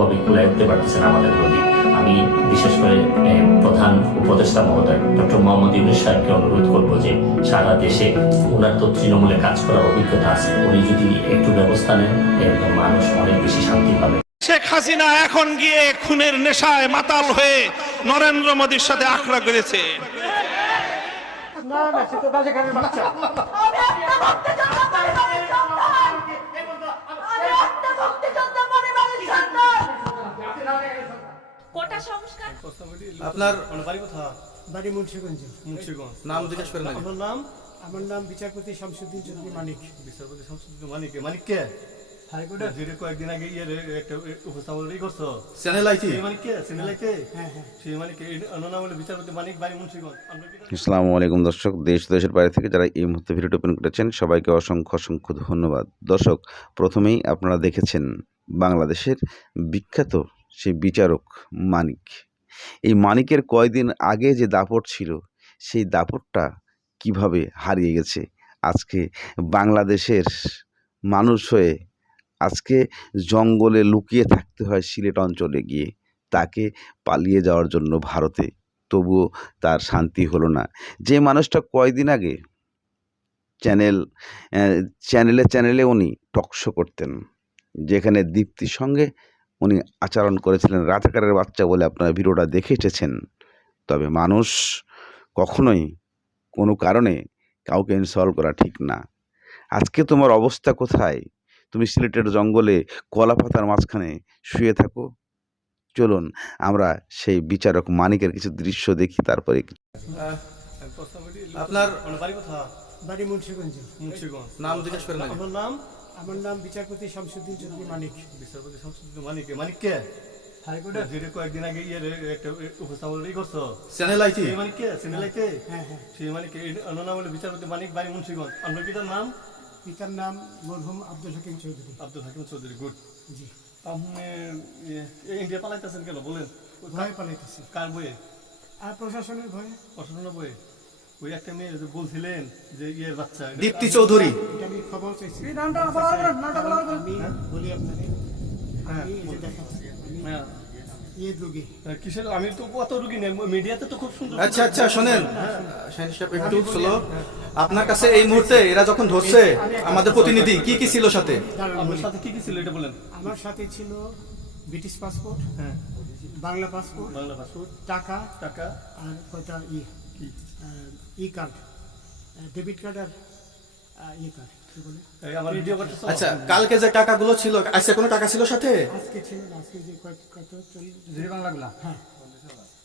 ভাবে খুলে উঠতে পারতেছে না আমাদের প্রতি আমি বিশেষ করে প্রধান উপদেষ্টা মহোদয় ডক্টর মোহাম্মদ ইউনুস সাহেবকে অনুরোধ করব যে সারা দেশে ওনার তো তৃণমূলে কাজ করার অভিজ্ঞতা আছে। উনি যদি একটু ব্যবস্থা নেন একদম মানুষ অনেক বেশি শান্তি পাবে। শেখ হাসিনা এখন গিয়ে খুনের নেশায় মাতাল হয়ে নরেন্দ্র মোদীর সাথে আখড়া করেছে। কোটা সংস্কার? আপনার বাড়ি কোথা বাড়ি মুন্সিগঞ্জ। মুন্সিগঞ্জ। নাম জিজ্ঞেস করেন আমার নাম আমার নাম বিচারপতি শামসুদ্দিন চৌধুরী মানিক। বিচারপতি শামসুদ্দিন মানিক মানিক কে? হাইকোর্টের যেটা কয়েকদিন আগে ইয়ে একটা উপস্থাপন ই করছ। চ্যানেল আইছি মানিক কে? চ্যানেল আইতে? হ্যাঁ হ্যাঁ সেই মানিক নাম হলো বিচারপতি মানিক বাড়ি মুন্সিগঞ্জ। আসসালামু আলাইকুম দর্শক দেশ দেশের বাইরে থেকে যারা এই মুহূর্তে ভিডিওটি ওপেন করেছেন সবাইকে অসংখ্য অসংখ্য ধন্যবাদ। দর্শক প্রথমেই আপনারা দেখেছেন বাংলাদেশের বিখ্যাত সেই বিচারক মানিক। এই মানিকের কয়দিন আগে যে দাপট ছিল, সেই দাপটটা কীভাবে হারিয়ে গেছে? আজকে বাংলাদেশের মানুষ হয়ে আজকে জঙ্গলে লুকিয়ে থাকতে হয় সিলেট অঞ্চলে গিয়ে। তাকে পালিয়ে যাওয়ার জন্য ভারতে। তবুও তার শান্তি হলো না। যে মানুষটা কয়দিন আগে চ্যানেল চ্যানেলে চ্যানেলে উনি টকশো করতেন, যেখানে দীপ্তির সঙ্গে উনি আচরণ করেছিলেন রাজাকারের বাচ্চা বলে আপনারা ভিডিওটা দেখে এসেছেন। তবে মানুষ কখনোই কোনো কারণে কাউকে ইনসল্ভ করা ঠিক না। আজকে তোমার অবস্থা কোথায়? তুমি সিলেটের জঙ্গলে কলা পাতার মাঝখানে শুয়ে থাকো। চলুন আমরা সেই বিচারক মানিকের কিছু দৃশ্য দেখি তারপরে আপনার বাড়ি কোথা বাড়ি মুন্সিগঞ্জ। মুন্সিগঞ্জ। নাম জিজ্ঞেস করেন আমার নাম আমার নাম বিচারপতি শামসুদ্দিন চৌধুরী মানিক। বিচারপতি শামসুদ্দিন মানিক মানিক কে? যেটা কয়েকদিন আগে ইয়ে একটা উপস্থাপন ই করছ? চ্যানেল আইছি মানিক কে? চ্যানেল আইতে? হ্যাঁ হ্যাঁ সেই মানিক নাম হলো বিচারপতি মানিক বাড়ি মুন্সিগঞ্জ। নাম? পিতার নাম মরহুম আব্দুল হাকিম চৌধুরী। আব্দুল হাকিম চৌধুরী গুড। জি। আপনি এ, ইন্ডিয়া পালাইতেছেন কেন? বলেন। ভয়ে পালাইতেছি। কার বইয়ে আর প্রশাসনের ভয়ে। অসাধারণ বইয়ে ওই একটা মেয়ে যে বলছিলেন যে ইয়ের বাচ্চা দীপ্তি চৌধুরী। আমি খবর চাইছি। আমি বলি আপনাকে আমি এই যে দেখেন আমি হ্যাঁ। ইয়ে কিসের আমি তো কত রুগী নেই মিডিয়াতে তো খুব সুন্দর আচ্ছা আচ্ছা শোনেন। শাহিন একটু স্লো আপনার কাছে এই মুহূর্তে এরা যখন ধরছে আমাদের প্রতিনিধি কি কি ছিল সাথে? সাথে কি কি ছিল এটা বলেন। আমার সাথে ছিল ব্রিটিশ পাসপোর্ট হ্যাঁ। Bangla passport Bangla passport. টাকা টাকা। আর কয়টা ই কি? ই কার্ড ডেবিট কার্ড আর ই কার্ড কি বলে? এই আমার ভিডিও করতেছ? আচ্ছা কালকে যে টাকাগুলো ছিল আজকে কোনো টাকা ছিল সাথে? আজকে ছিল আজকে যে কত কত? চল্লিশ জিরি হ্যাঁ।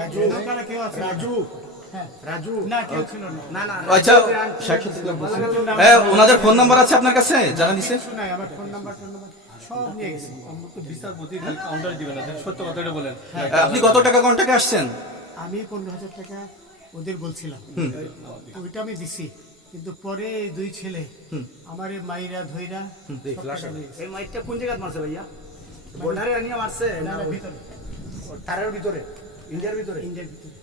রাজু। নৌকালা কেউ আছে? রাজু। হ্যাঁ। আচ্ছা ওনাদের ফোন নাম্বার আছে আপনার কাছে? জানা দিছে? আমার ফোন নাম্বার ফোন নাম্বার সব নিয়ে গেছি। আমরা তো বিচারপতি খালি কাউন্টারে দিবেন না সত্য কথাটা বলেন। আপনি কত টাকা কন্টাকে আসছেন? আমি পনেরো হাজার টাকা ওদের বলছিলাম। ওইটা আমি দিছি। কিন্তু পরে দুই ছেলে আমার এই মাইরা ধইরা। এই মাইকটা কোন জায়গায় মারছে ভাইয়া? বর্ডারে আনিয়ে মারছে? না, না, ভিতরে। তারের ভিতরে? ইন্ডিয়ার ভিতরে? ইন্ডিয়ার ভিতরে।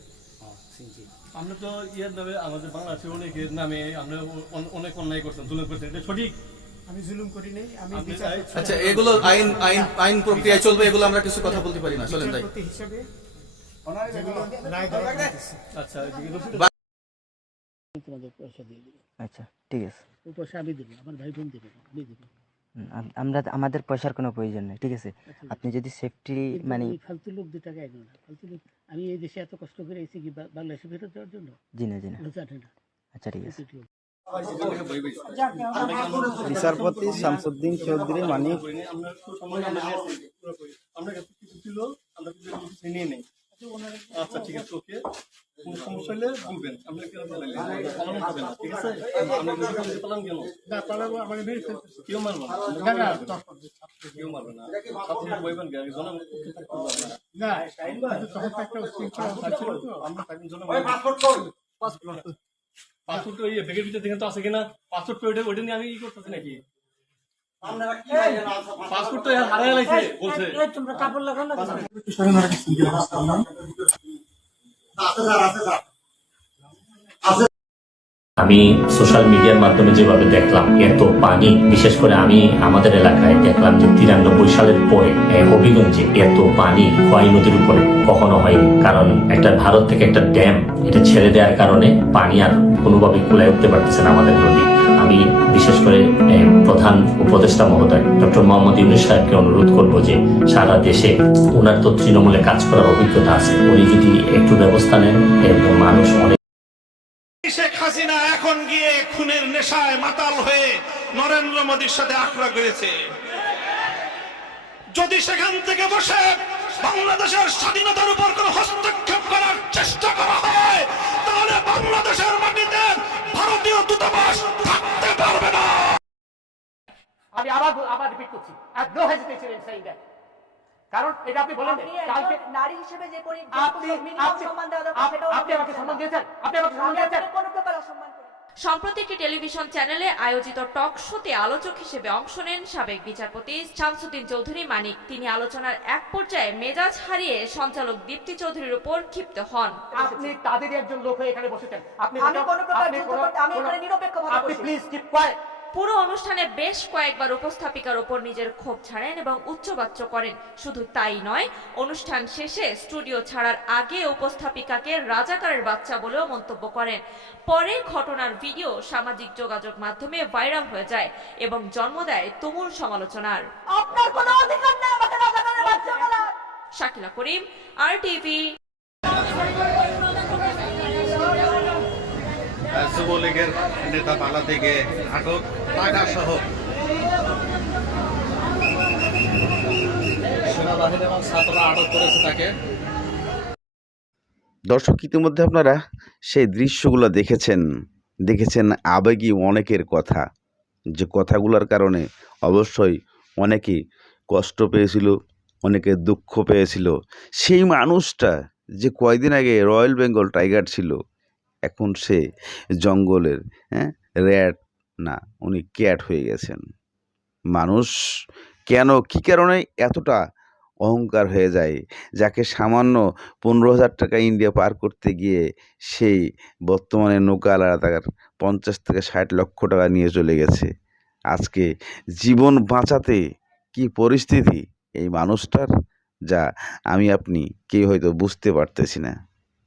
আমরা তো ইয়ের নামে আমাদের বাংলাদেশের অনেকের নামে আমরা অনেক অন্যায় করছেন জুলুম করছেন এটা সঠিক? আমি জুলুম করি নাই আমি আচ্ছা এগুলো আইন আইন আইন প্রক্রিয়ায় চলবে এগুলো আমরা কিছু কথা বলতে পারি না চলেন তাই। হিসাবে। আচ্ছা আচ্ছা ঠিক আছে। আমি দেবো আমার ভাই বোন দেবে আমি দেবো। আমরা আমাদের পয়সার কোনো প্রয়োজন নেই ঠিক আছে? আপনি যদি সেফটি মানে ফালতু লোক দু টাকা এনো না। ফালতু লোক আমি এই দেশে এত কষ্ট করে এসেছি কি বাংলাদেশে ফেরত যাওয়ার জন্য? জি না জি না। আচ্ছা ঠিক আছে। বিচারপতি শামসুদ্দিন চৌধুরী মানিক। আমরা কাছে ছিল আমরা কিছু নিয়ে নেই। আচ্ছা ঠিক আছে ওকে। হলে বলবেন আমরা কেউ বলেন পালন হবে না ঠিক আছে? আমরা যদি পালন কেন? না পালাবো আমাকে মেরে ফেলতেছে কেউ মারবে না না কেউ মারবে না। ছাত্র বইবেন কে? একজন না তখন একটা উচ্ছৃঙ্খলা হচ্ছিল আমরা তাকে জন্য পাসপোর্ট ওই ব্যাগের ভিতরে দেখেন তো আছে কিনা? পাসপোর্ট ওইটা ওইটা নিয়ে আমি ই করতেছি নাকি? পাসপোর্ট? তো বলছে। তোমরা কাপড় লাগাও না। আমি সোশ্যাল মিডিয়ার মাধ্যমে যেভাবে দেখলাম, এত পানি, বিশেষ করে আমি আমাদের এলাকায় দেখলাম যে তিরানব্বই সালের পরে হবিগঞ্জে এত পানি খোয়াই নদীর উপরে কখনো হয়নি। কারণ একটা ভারত থেকে একটা ড্যাম, এটা ছেড়ে দেওয়ার কারণে পানি আর কোনোভাবে কুলায় উঠতে পারতেছে না আমাদের নদী। আমি বিশেষ করে প্রধান উপদেষ্টা মহোদয়, ডক্টর মোহাম্মদ ইউনুস সাহেবকে অনুরোধ করব যে সারা দেশে ওনার তো তৃণমূলে কাজ করার অভিজ্ঞতা আছে। উনি যদি একটু ব্যবস্থা নেন মানুষ অনেক হাসিনা এখন গিয়ে খুনের নেশায় মাতাল হয়ে নরেন্দ্র মোদীর সাথে আখড়া করেছে। যদি সেখান থেকে বসে বাংলাদেশের স্বাধীনতার উপর কোন হস্তক্ষেপ করার চেষ্টা করা হয়, তাহলে বাংলাদেশের মাটিতে ভারতীয় দূতাবাস থাকতে পারবে না। আমি আবার আবার রিপিট করছি। আর no hesitation in saying that কারণ এটা আপনি বলেন কালকে নারী হিসেবে যে পরি- আপনি আপনি সম্মান দেওয়া দরকার সেটাও আপনি আমাকে সম্মান দিয়েছেন। আপনি আমাকে সম্মান দিয়েছেন। কোনো প্রকার অসম্মান সম্প্রতি একটি টেলিভিশন চ্যানেলে আয়োজিত টক শোতে আলোচক হিসেবে অংশ নেন সাবেক বিচারপতি শামসুদ্দিন চৌধুরী মানিক। তিনি আলোচনার এক পর্যায়ে মেজাজ হারিয়ে সঞ্চালক দীপ্তি চৌধুরীর উপর ক্ষিপ্ত হন। আপনি তাদেরই একজন লোক হয়ে এখানে বসেছেন। আপনি আমি কোনো প্রকার যুদ্ধ করতে- আমি এখানে নিরপেক্ষভাবে আপনি প্লিজ কিপ কোয়াইট পুরো অনুষ্ঠানে বেশ কয়েকবার উপস্থাপিকার ওপর নিজের ক্ষোভ ছাড়েন এবং উচ্চবাচ্য করেন। শুধু তাই নয় অনুষ্ঠান শেষে স্টুডিও ছাড়ার আগে উপস্থাপিকাকে রাজাকারের বাচ্চা বলেও মন্তব্য করেন। পরে ঘটনার ভিডিও সামাজিক যোগাযোগ মাধ্যমে ভাইরাল হয়ে যায় এবং জন্ম দেয় তুমুল সমালোচনার। আপনার কোনো অধিকার নেই আমাকে রাজাকারের বাচ্চা বলার। শাকিলা করিম আর টিভি যুবলীগের নেতা পালা থেকে আটক টাকা সহ সেনাবাহিনী এবং ছাত্ররা আটক করেছে তাকে। দর্শক ইতিমধ্যে আপনারা সেই দৃশ্যগুলো দেখেছেন। দেখেছেন আবেগী অনেকের কথা। যে কথাগুলোর কারণে অবশ্যই অনেকে কষ্ট পেয়েছিল অনেকে দুঃখ পেয়েছিল। সেই মানুষটা যে কয়দিন আগে রয়্যাল বেঙ্গল টাইগার ছিল এখন সে জঙ্গলের হ্যাঁ? র্যাট না, উনি ক্যাট হয়ে গেছেন। মানুষ কেন, কী কারণে এতটা অহংকার হয়ে যায়? যাকে সামান্য পনেরো হাজার টাকা ইন্ডিয়া পার করতে গিয়ে সেই বর্তমানে নৌকাওয়ালা তার পঞ্চাশ থেকে ষাট লক্ষ টাকা নিয়ে চলে গেছে। আজকে জীবন বাঁচাতে কি পরিস্থিতি এই মানুষটার? যা আমি, আপনি কেউ হয়তো বুঝতে পারতেছি না।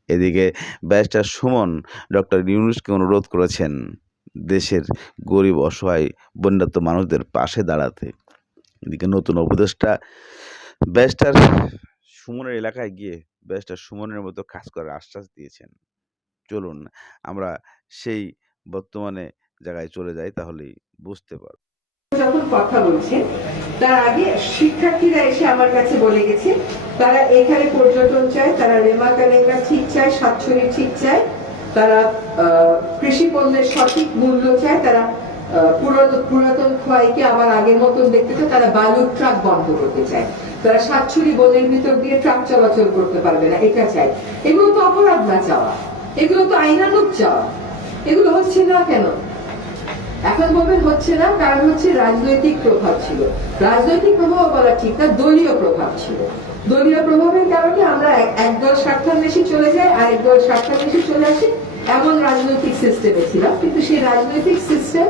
এদিকে ব্যারিস্টার সুমন, ডক্টর ইউনুসকে অনুরোধ করেছেন দেশের গরিব, অসহায় বন্যাত্ম মানুষদের পাশে দাঁড়াতে। এদিকে নতুন উপদেষ্টা ব্যারিস্টার সুমনের এলাকায় গিয়ে ব্যারিস্টার সুমনের মতো কাজ করার আশ্বাস দিয়েছেন। চলুন, আমরা সেই বর্তমানে জায়গায় চলে যাই, তাহলেই বুঝতে পারব। যখন কথা বলছে, তার আগে শিক্ষার্থীরা এসে আমার কাছে বলে গেছে, তারা এখানে পর্যটন চায়, তারা রেমা কালেঙ্গা ঠিক চায় সাতছড়ি ঠিক চায়, তারা কৃষি পণ্যের সঠিক মূল্য চায়, তারা পুরাতন খোয়াইকে আবার আগের মতন দেখতে চায়, তারা বালুর ট্রাক বন্ধ করতে চায়। তারা সাতছড়ি বনের ভিতর দিয়ে ট্রাক চলাচল করতে পারবে না, এটা চায়। এগুলো তো অপরাধ না চাওয়া, এগুলো তো আইনানুক চাওয়া, এগুলো হচ্ছে না কেন? এখন বলবেন হচ্ছে না, কারণ হচ্ছে রাজনৈতিক প্রভাব ছিল। রাজনৈতিক প্রভাব বলা ঠিক না, দলীয় প্রভাব ছিল। দলীয় প্রভাবের কারণে আমরা এক- একদল স্বার্থান্বেষী চলে যাই আর একদল স্বার্থান্বেষী চলে আসে। এমন রাজনৈতিক সিস্টেমে ছিলাম, কিন্তু সেই রাজনৈতিক সিস্টেম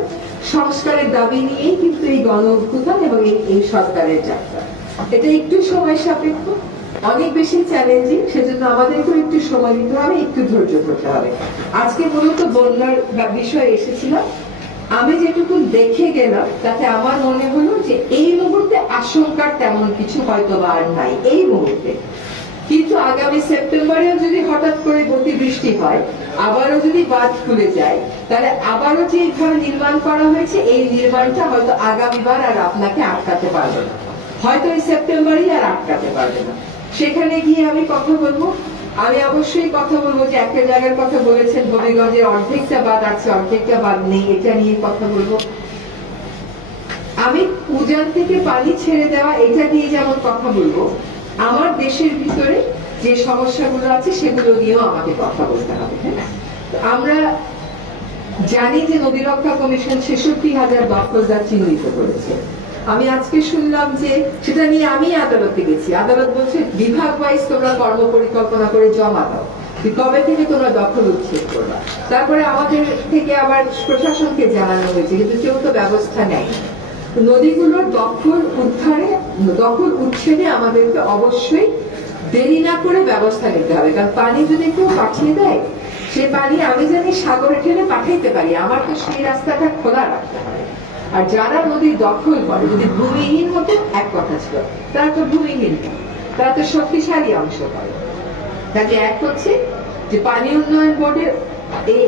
সংস্কারের দাবি নিয়েই কিন্তু এই গণ অভ্যুত্থান এবং এই এই সরকারের যাত্রা। এটা একটু সময় সাপেক্ষ, অনেক বেশি চ্যালেঞ্জিং সেজন্য আমাদেরকেও একটু সময় দিতে হবে, একটু ধৈর্য ধরতে হবে। আজকে মূলত বন্যার বিষয়ে এসেছিলাম। আমি যেটুকু দেখে গেলাম, তাতে আমার মনে হলো যে এই মুহূর্তে আশঙ্কার তেমন কিছু হয়তো বা আর নাই, এই মুহূর্তে। কিন্তু আগামী সেপ্টেম্বরেও যদি হঠাৎ করে গতি বৃষ্টি হয়, আবারও যদি বাঁধ খুলে যায়, তাহলে আবারও যে ঘর নির্মাণ করা হয়েছে, এই নির্মাণটা হয়তো আগামীবার আর আপনাকে আটকাতে পারবে না। হয়তো এই সেপ্টেম্বরেই আর আটকাতে পারবে না। সেখানে গিয়ে আমি কথা বলব। আমি অবশ্যই কথা বলব যে একটা জায়গার কথা বলেছেন হবিগঞ্জের অর্ধেকটা বাদ আছে, অর্ধেকটা বাদ নেই, এটা নিয়ে কথা বলব। আমি উজান থেকে পানি ছেড়ে দেওয়া, এটা নিয়ে যেমন কথা বলব, আমার দেশের ভিতরে যে সমস্যাগুলো আছে, সেগুলো নিয়েও আমাকে কথা বলতে হবে হ্যাঁ? আমরা জানি যে নদী রক্ষা কমিশন ছেষট্টি হাজার দখলদার চিহ্নিত করেছে। আমি আজকে শুনলাম যে সেটা নিয়ে আমি আদালতে গেছি। আদালত বলছে, বিভাগ ওয়াইজ তোমরা কর্ম পরিকল্পনা করে জমা দাও। কবে থেকে তোমরা দখল উচ্ছেদ করবা? তারপরে আমাদের থেকে আবার প্রশাসনকে জানানো হয়েছে, কিন্তু কেউ তো ব্যবস্থা নেয় নদীগুলোর দখল উদ্ধারে, দখল উচ্ছেদে আমাদেরকে অবশ্যই দেরি না করে ব্যবস্থা নিতে হবে। কারণ পানি যদি কেউ পাঠিয়ে দেয়, সে পানি আমি জানি সাগরে ঠেলে পাঠাইতে পারি। আমার তো সেই রাস্তাটা খোলা রাখতে হবে। আর যারা নদী দখল করে, যদি ভূমিহীন হতো, এক কথা ছিল। তারা তো ভূমিহীন তারা তো শক্তিশালী অংশ করে। কাজে এক হচ্ছে যে পানি উন্নয়ন বোর্ডের এই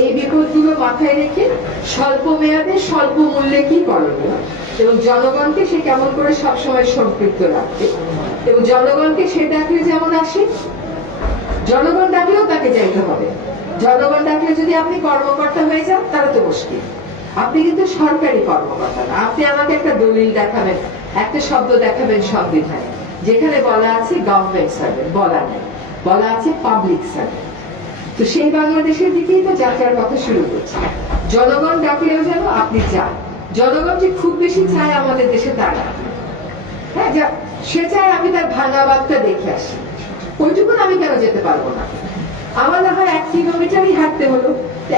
এই বিপদগুলো মাথায় রেখে স্বল্প মেয়াদে স্বল্প মূল্যে কি করণীয় এবং জনগণকে সে কেমন করে সবসময় সম্পৃক্ত রাখবে এবং জনগণকে সে ডাকলে যেমন আসে, জনগণ ডাকলেও তাকে যাইতে হবে। জনগণ ডাকলে যদি আপনি কর্মকর্তা হয়ে যান তাহলে তো মুশকিল। আপনি কিন্তু সরকারি কর্মকর্তা না। আপনি আমাকে একটা দলিল দেখাবেন, একটা শব্দ দেখাবেন সংবিধানে, যেখানে বলা আছে গভর্নমেন্ট সার্ভেন্ট বলা নেই। বলা আছে পাবলিক সার্ভেন্ট তো সেই বাংলাদেশের দিকেই তো যাত্রার কথা শুরু করছে। জনগণ ডাকলেও যেন আপনি যান জনগণ যে খুব বেশি চায় আমাদের দেশে তা না। হ্যাঁ যা সে চায় আমি তার ভাঙা বাদটা দেখে আসি। ওইটুকুন আমি কেন যেতে পারব না? আমার না হয় এক কিলোমিটারই হাঁটতে হলো।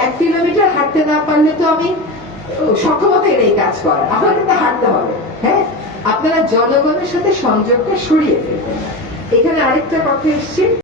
এক কিলোমিটার হাঁটতে না পারলে তো আমি ও, এই কাজ করার। আমাকে তো হাঁটতে হবে হ্যাঁ? আপনারা জনগণের সাথে সংযোগটা সরিয়ে ফেলবেন এখানে আরেকটা কথা এসছে।